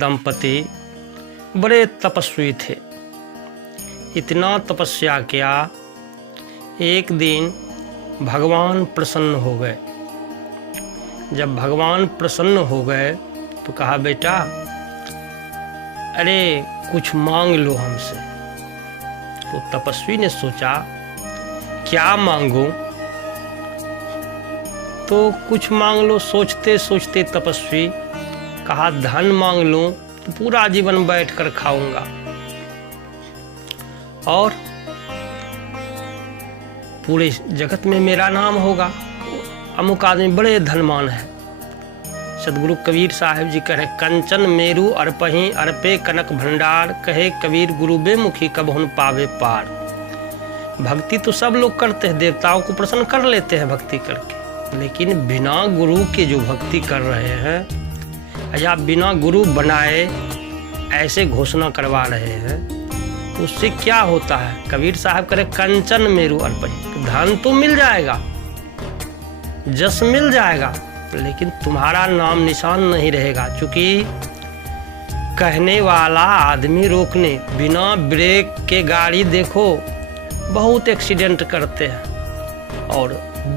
दंपति बड़े तपस्वी थे। इतना तपस्या किया, एक दिन भगवान प्रसन्न हो गए। जब भगवान प्रसन्न हो गए तो कहा, बेटा अरे कुछ मांग लो हमसे। तो तपस्वी ने सोचा क्या मांगूं, तो कुछ मांग लो। सोचते सोचते तपस्वी कहा, धन मांग लूं तो पूरा जीवन बैठकर खाऊंगा, और पूरे जगत में मेरा नाम होगा। अमुक आदमी बड़े धनवान है। सदगुरु कबीर साहिब जी कहे, कंचन मेरू अर्पहि अर्पे कनक भंडार, कहे कबीर गुरु बेमुखी कबहुन पावे पार। भक्ति तो सब लोग करते हैं, देवताओं को प्रसन्न कर लेते हैं भक्ति करके, लेकिन बिना गुरु के जो भक्ति कर रहे हैं या बिना गुरु बनाए ऐसे घोषणा करवा रहे हैं, तो उससे क्या होता है। कबीर साहब करे, कंचन मेरू अर्पहि, धन तो मिल जाएगा, जस मिल जाएगा, लेकिन तुम्हारा नाम निशान नहीं रहेगा। क्योंकि कहने वाला आदमी रोकने, बिना ब्रेक के गाड़ी देखो बहुत एक्सीडेंट करते हैं। और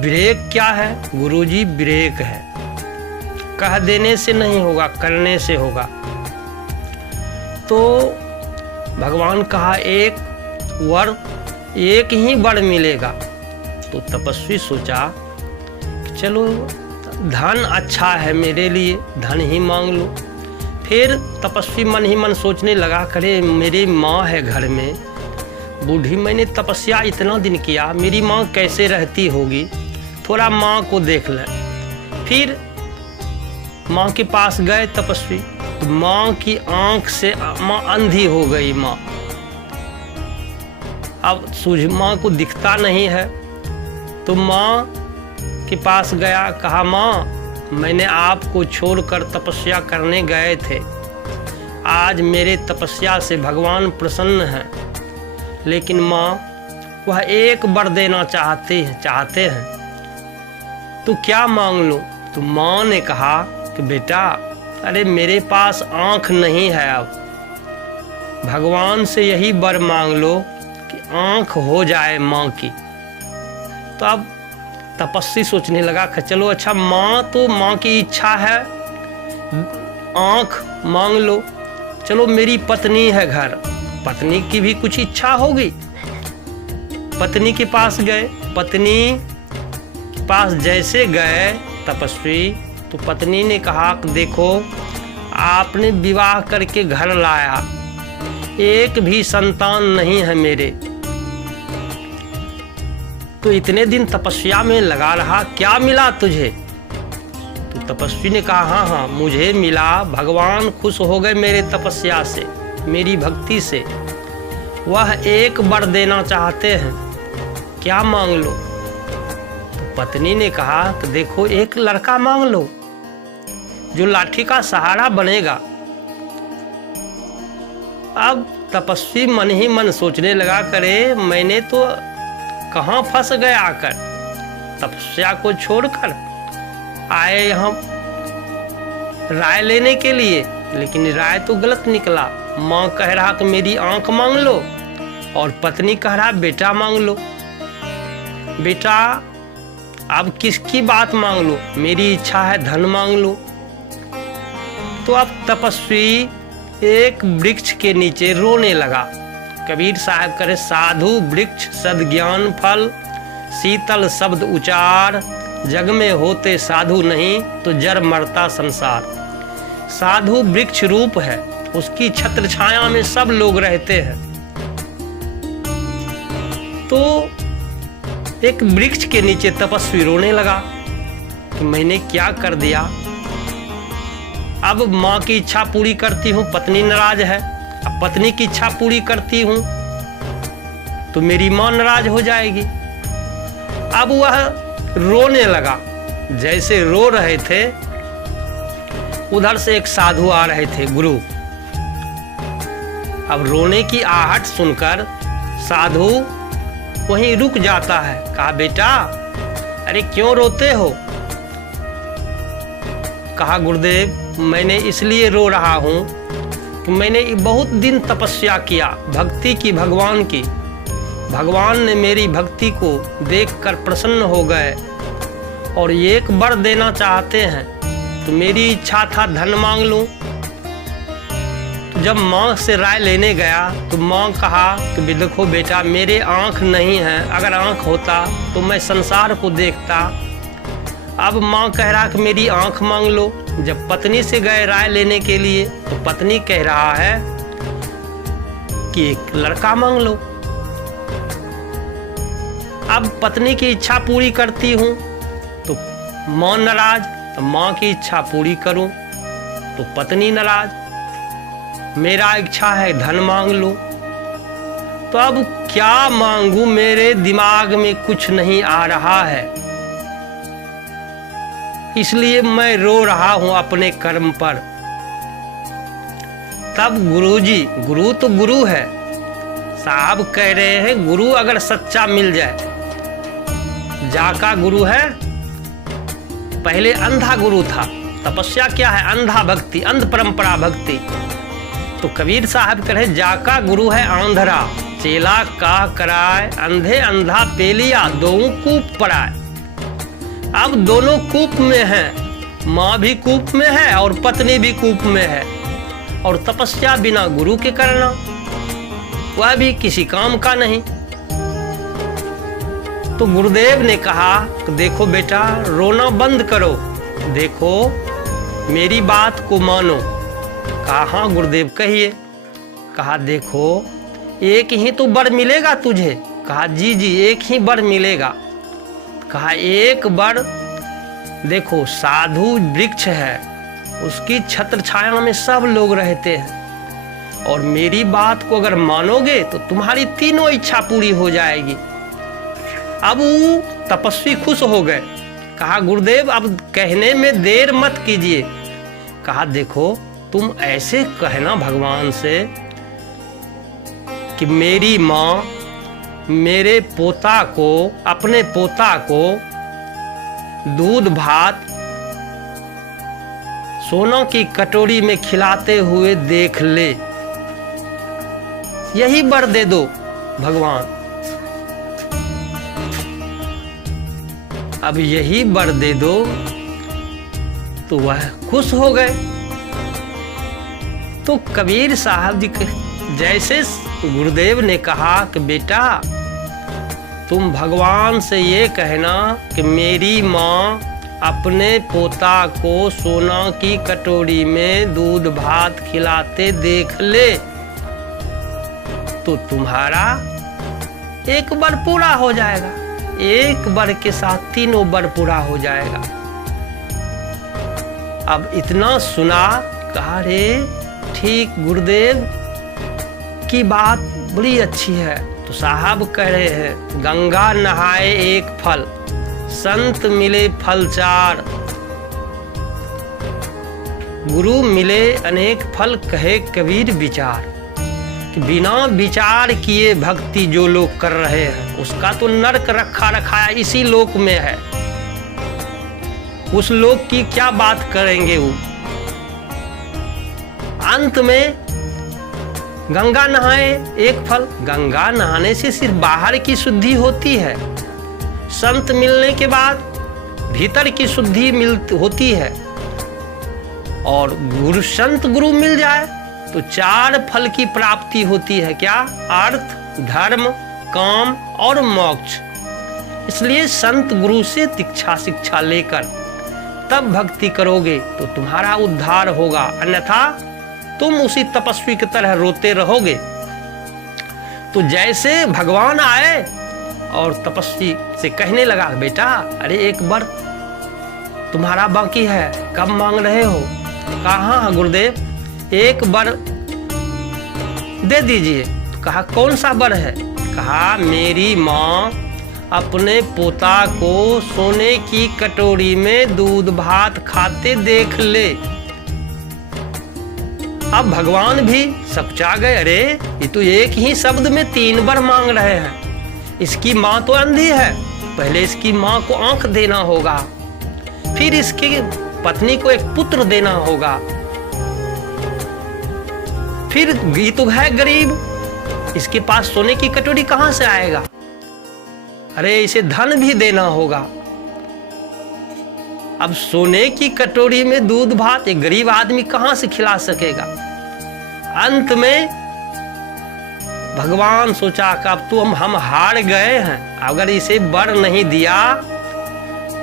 ब्रेक क्या है? गुरुजी ब्रेक है। कह देने से नहीं होगा, करने से होगा। तो भगवान कहा एक वर, एक ही वर मिलेगा। तो तपस्वी सोचा चलो धन अच्छा है मेरे लिए, धन ही मांग लो। फिर तपस्वी मन ही मन सोचने लगा, करे मेरी माँ है घर में बूढ़ी, मैंने तपस्या इतना दिन किया, मेरी माँ कैसे रहती होगी, थोड़ा माँ को देख ले। फिर माँ के पास गए तपस्वी, माँ की आंख से माँ अंधी हो गई। माँ अब माँ को दिखता नहीं है, तो माँ के पास गया, कहा माँ मैंने आपको छोड़कर तपस्या करने गए थे, आज मेरे तपस्या से भगवान प्रसन्न हैं, लेकिन माँ वह एक वर देना चाहते हैं, तो क्या मांग लूं? तो माँ ने कहा कि बेटा अरे मेरे पास आँख नहीं है, अब भगवान से यही वर मांग लो कि आँख हो जाए माँ की। तो अब तपस्वी सोचने लगा कि चलो अच्छा, माँ तो माँ की इच्छा है, आँख मांग लो। चलो मेरी पत्नी है घर, पत्नी की भी कुछ इच्छा होगी। पत्नी के पास गए, पत्नी के पास जैसे गए तपस्वी, तो पत्नी ने कहा देखो आपने विवाह करके घर लाया, एक भी संतान नहीं है मेरे, तो इतने दिन तपस्या में लगा रहा, क्या मिला तुझे? तो तपस्वी ने कहा हाँ हाँ मुझे मिला, भगवान खुश हो गए मेरे तपस्या से, मेरी भक्ति से, वह एक वर देना चाहते हैं, क्या मांग लो? तो पत्नी ने कहा कि देखो एक लड़का मांग लो जो लाठी का सहारा बनेगा। अब तपस्वी मन ही मन सोचने लगा, करे मैंने तो कहाँ फंस गए आकर, तपस्या को छोड़कर आए यहाँ राय लेने के लिए, लेकिन राय तो गलत निकला। माँ कह रहा कि मेरी आंख मांग लो, और पत्नी कह रहा बेटा मांग लो। बेटा अब किसकी बात मांग लो? मेरी इच्छा है धन मांग लो। तो अब तपस्वी एक वृक्ष के नीचे रोने लगा। कबीर साहब करे, साधु वृक्ष सद्ज्ञान फल, शीतल शब्द उचार, जग में होते साधु नहीं तो जर मरता संसार। साधु वृक्ष रूप है, उसकी छत्र छाया में सब लोग रहते हैं। तो एक वृक्ष के नीचे तपस्वी रोने लगा कि मैंने क्या कर दिया, अब माँ की इच्छा पूरी करती हूँ, पत्नी नाराज है, अब पत्नी की इच्छा पूरी करती हूँ तो मेरी माँ नाराज हो जाएगी। अब वह रोने लगा, जैसे रो रहे थे उधर से एक साधु आ रहे थे, गुरु। अब रोने की आहट सुनकर साधु वहीं रुक जाता है। कहा बेटा अरे क्यों रोते हो? कहा गुरुदेव मैंने इसलिए रो रहा हूं कि मैंने बहुत दिन तपस्या किया, भक्ति की भगवान की, भगवान ने मेरी भक्ति को देखकर प्रसन्न हो गए और एक वर देना चाहते हैं। तो मेरी इच्छा था धन मांग लूं। तो जब माँ से राय लेने गया तो माँ कहा कि देखो बेटा, मेरे आँख नहीं है, अगर आँख होता तो मैं संसार को देखता। अब माँ कह रहा कि मेरी आँख मांग लो। जब पत्नी से गए राय लेने के लिए तो पत्नी कह रहा है कि एक लड़का मांग लो। अब पत्नी की इच्छा पूरी करती हूँ तो माँ नाराज, तो माँ की इच्छा पूरी करूँ तो पत्नी नाराज। मेरा इच्छा है धन मांग लो, तो अब क्या मांगू, मेरे दिमाग में कुछ नहीं आ रहा है, इसलिए मैं रो रहा हूं अपने कर्म पर। तब गुरुजी, गुरु तो गुरु है, साहब कह रहे हैं गुरु अगर सच्चा मिल जाए, जाका गुरु है, पहले अंधा गुरु था। तपस्या क्या है? अंधा भक्ति, अंध परंपरा भक्ति। तो कबीर साहब कह रहे जाका गुरु है आंधरा, चेला का कराए, अंधे अंधा पेलिया, दोनों कूप पड़ाए। अब दोनों कूप में हैं, माँ भी कूप में है और पत्नी भी कूप में है, और तपस्या बिना गुरु के करना वह भी किसी काम का नहीं। तो गुरुदेव ने कहा कि देखो बेटा, रोना बंद करो, देखो मेरी बात को मानो। कहा हाँ गुरुदेव कहिए। कहा देखो एक ही तो वर मिलेगा तुझे। कहा जी जी एक ही वर मिलेगा। कहा एक वर, देखो साधु वृक्ष है, उसकी छत्र छाया में सब लोग रहते हैं, और मेरी बात को अगर मानोगे तो तुम्हारी तीनों इच्छा पूरी हो जाएगी। अब वो तपस्वी खुश हो गए। कहा गुरुदेव अब कहने में देर मत कीजिए। कहा देखो तुम ऐसे कहना भगवान से कि मेरी माँ मेरे पोता को, अपने पोता को दूध भात सोना की कटोरी में खिलाते हुए देख ले, यही वर दे दो भगवान। अब यही वर दे दो तो वह खुश हो गए। तो कबीर साहब जी जैसे गुरुदेव ने कहा कि बेटा तुम भगवान से ये कहना कि मेरी माँ अपने पोता को सोना की कटोरी में दूध भात खिलाते देख ले, तो तुम्हारा एक वर पूरा हो जाएगा। एक वर के साथ तीनों वर पूरा हो जाएगा। अब इतना सुना, कहा रे ठीक गुरुदेव की बात बड़ी अच्छी है। तो साहब कह रहे हैं गंगा नहाए एक फल, संत मिले फल चार, गुरु मिले अनेक फल, कहे कबीर विचार। कि बिना विचार किए भक्ति जो लोग कर रहे हैं उसका तो नरक रखा रखाया इसी लोक में है। उस लोक की क्या बात करेंगे वो। अंत में गंगा नहाए एक फल, गंगा नहाने से सिर्फ बाहर की शुद्धि होती है, संत मिलने के बाद भीतर की शुद्धि होती है, और संत गुरु मिल जाए तो चार फल की प्राप्ति होती है। क्या? अर्थ, धर्म, काम और मोक्ष। इसलिए संत गुरु से दीक्षा शिक्षा लेकर तब भक्ति करोगे तो तुम्हारा उद्धार होगा, अन्यथा तुम उसी तपस्वी की तरह रोते रहोगे। तो जैसे भगवान आए और तपस्वी से कहने लगा बेटा अरे एक वर तुम्हारा बाकी है, कब मांग रहे हो? कहा हाँ गुरुदेव एक वर दे दीजिए। तो कहा कौन सा वर है? कहा मेरी माँ अपने पोता को सोने की कटोरी में दूध भात खाते देख ले। अब भगवान भी सकुचा गए, अरे ये तो एक ही शब्द में तीन बार मांग रहे हैं। इसकी माँ तो अंधी है, पहले इसकी माँ को आंख देना होगा, फिर इसकी पत्नी को एक पुत्र देना होगा। फिर ये तो है गरीब, इसके पास सोने की कटोरी कहां से आएगा? अरे इसे धन भी देना होगा। अब सोने की कटोरी में दूध भात एक गरीब आदमी कहां से खिला सकेगा? अंत में भगवान सोचा कि अब तो हम हार गए हैं, अगर इसे वर नहीं दिया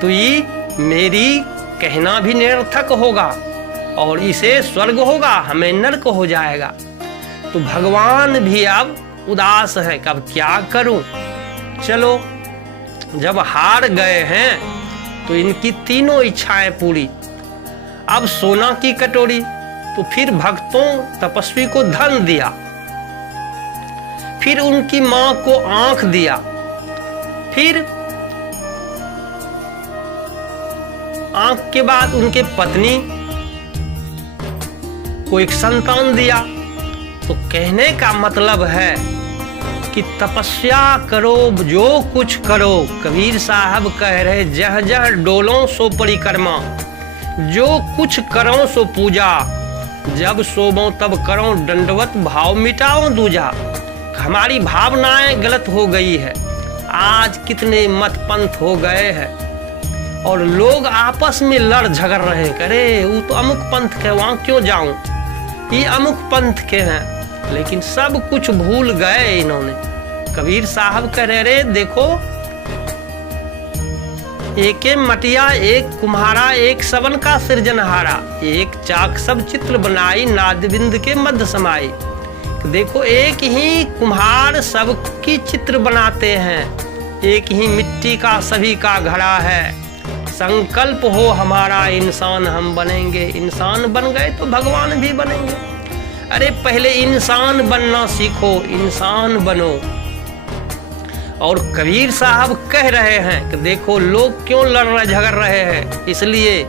तो ये मेरी कहना भी निरर्थक होगा और इसे स्वर्ग होगा, हमें नरक हो जाएगा। तो भगवान भी अब उदास है कि अब क्या करूं। चलो जब हार गए हैं तो इनकी तीनों इच्छाएं पूरी। अब सोना की कटोरी, तो फिर भक्तों तपस्वी को धन दिया, फिर उनकी मां को आंख दिया, फिर आंख के बाद उनके पत्नी को एक संतान दिया। तो कहने का मतलब है कि तपस्या करो, जो कुछ करो। कबीर साहब कह रहे, जह जह डोलों सो परिक्रमा, जो कुछ करो सो पूजा, जब सोबो तब करो दंडवत, भाव मिटाओ दूजा। हमारी भावनाएं गलत हो गई है। आज कितने मत पंथ हो गए हैं और लोग आपस में लड़ झगड़ रहे हैं। अरे वो तो अमुक पंथ के, वहां क्यों जाऊं, ये अमुक पंथ के हैं। लेकिन सब कुछ भूल गए इन्होंने। कबीर साहब कह रहे, देखो एक मटिया एक कुम्हारा, एक सबन का सृजनहारा, एक चाक सब चित्र बनाई, नादबिंद के मध्य समाई। देखो एक ही कुम्हार सबकी चित्र बनाते हैं, एक ही मिट्टी का सभी का घड़ा है। संकल्प हो हमारा इंसान हम बनेंगे, इंसान बन गए तो भगवान भी बनेंगे। अरे पहले इंसान बनना सीखो, इंसान बनो। और कबीर साहब कह रहे हैं कि देखो लोग क्यों लड़ रहे झगड़ रहे हैं, इसलिए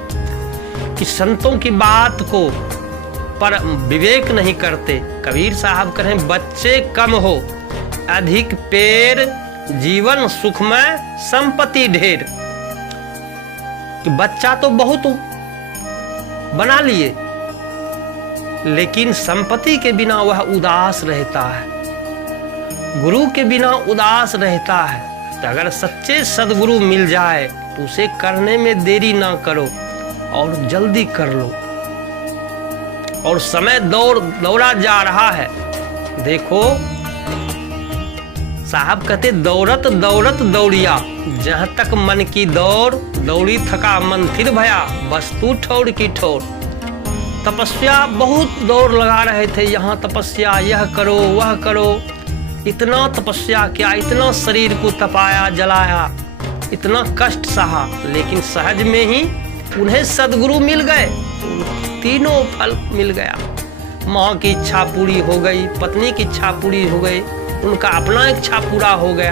कि संतों की बात को पर विवेक नहीं करते। कबीर कहते करें, बच्चे कम हो अधिक पेड़, जीवन सुखमय संपत्ति ढेर। कि बच्चा तो बहुत बना लिए, लेकिन संपत्ति के बिना वह उदास रहता है, गुरु के बिना उदास रहता है। तो अगर सच्चे सदगुरु मिल जाए तो उसे करने में देरी ना करो और जल्दी कर लो। और समय दौड़ा जा रहा है। देखो साहब कहते, दौड़त दौड़त दौड़िया, जहां तक मन की दौड़, दौड़ी थका मन थिर भया, वस्तु ठौर की ठौर। तपस्या बहुत दौड़ लगा रहे थे, यहाँ तपस्या, यह करो वह करो। इतना तपस्या किया, इतना शरीर को तपाया जलाया, इतना कष्ट सहा, लेकिन सहज में ही उन्हें सदगुरु मिल गए। तीनों फल मिल गया। माँ की इच्छा पूरी हो गई, पत्नी की इच्छा पूरी हो गई, उनका अपना इच्छा पूरा हो गया।